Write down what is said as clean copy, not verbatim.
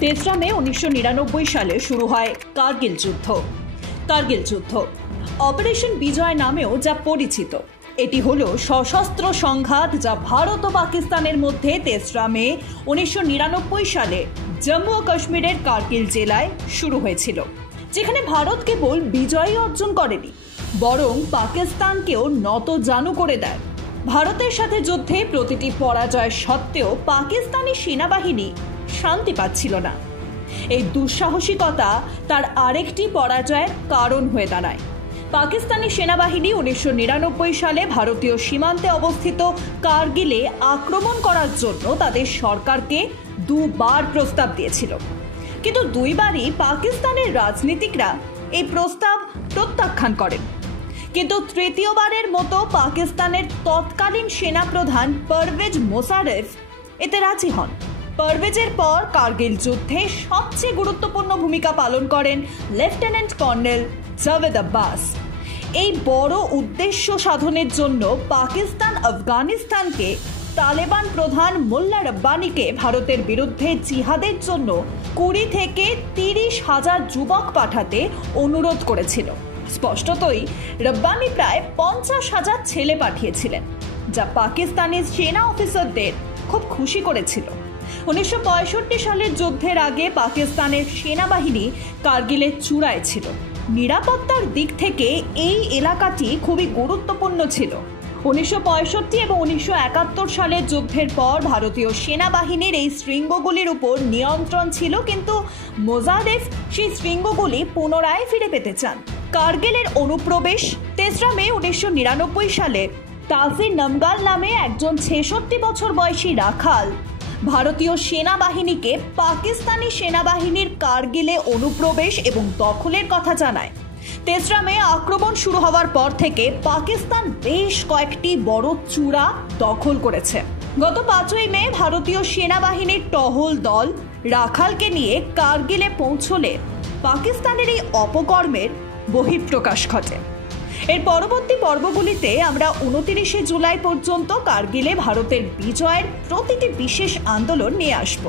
তেসরা মে 1999 সালে শুরু হয় কার্গিল যুদ্ধ। কার্গিল যুদ্ধ অপারেশন বিজয় নামেও যা পরিচিত, এটি হলো সশস্ত্র সংঘাত যা ভারত ও পাকিস্তানের মধ্যে 3রা মে 1999 সালে জম্মু ও কাশ্মীরের কার্গিল জেলায় শুরু হয়েছিল, যেখানে ভারত কেবল বিজয় অর্জন করেনি বরং পাকিস্তানকেও নতজানু করে দেয়। ভারতের সাথে যুদ্ধে প্রতিটি পরাজয় সত্ত্বেও পাকিস্তানি সেনাবাহিনী শান্তি পাচ্ছিল না। এই দুঃসাহসিকতা তার আরেকটি পরাজয়ের কারণ হয়ে দাঁড়ায়। পাকিস্তানি সেনাবাহিনী 1999 সালে ভারতীয় সীমান্তে অবস্থিত কার্গিলে আক্রমণ করার জন্য তাদের সরকারকে দুবার প্রস্তাব দিয়েছিল, কিন্তু দুইবারই পাকিস্তানের রাজনীতিকরা এই প্রস্তাব প্রত্যাখ্যান করেন। কিন্তু তৃতীয়বারের মতো পাকিস্তানের তৎকালীন সেনাপ্রধান পারভেজ মোশাররফ এতে রাজি হন। পারভেজের পর কার্গিল যুদ্ধে সবচেয়ে গুরুত্বপূর্ণ ভূমিকা পালন করেন লেফটেন্যান্ট কর্নেল জাভেদ আব্বাস। এই বড় উদ্দেশ্য সাধনের জন্য পাকিস্তান আফগানিস্তানকে তালেবান প্রধান মোল্লা রব্বানিকে ভারতের বিরুদ্ধে জিহাদের জন্য 20 থেকে 30,000 যুবক পাঠাতে অনুরোধ করেছিল। স্পষ্টতই রব্বানি প্রায় 50,000 ছেলে পাঠিয়েছিলেন, যা পাকিস্তানি সেনা অফিসারদের খুব খুশি করেছিল। 1965 সালের যুদ্ধের আগে পাকিস্তানের সেনাবাহিনী কার্গিলের চূড়ায় ছিল। নিরাপত্তার দিক থেকে এই এলাকাটি খুবই গুরুত্বপূর্ণ ছিল। 1965 এবং 1971 সালের যুদ্ধের পর ভারতীয় সেনাবাহিনীর এই শৃঙ্গগুলির উপর নিয়ন্ত্রণ ছিল, কিন্তু মোশাররফ সেই শৃঙ্গগুলি পুনরায় ফিরে পেতে চান। কার্গিলের অনুপ্রবেশ 3রা মে 1999 সালে তাজির নমগাল নামে একজন 66 বছর বয়সী রাখাল ভারতীয় সেনাবাহিনীকে পাকিস্তানি সেনাবাহিনীর কার্গিলে অনুপ্রবেশ এবং দখলের কথা জানায়। 3রা মে আক্রমণ শুরু হওয়ার পর থেকে পাকিস্তান বেশ কয়েকটি বড় চূড়া দখল করেছে। গত 5ই মে ভারতীয় সেনাবাহিনীর টহল দল রাখালকে নিয়ে কার্গিলে পৌঁছলে পাকিস্তানের এই অপকর্মের বহিঃপ্রকাশ ঘটে। এর পরবর্তী পর্বগুলিতে আমরা 29 জুলাই পর্যন্ত কার্গিলে ভারতের বিজয়ের প্রতিটি বিশেষ আন্দোলন নিয়ে আসব।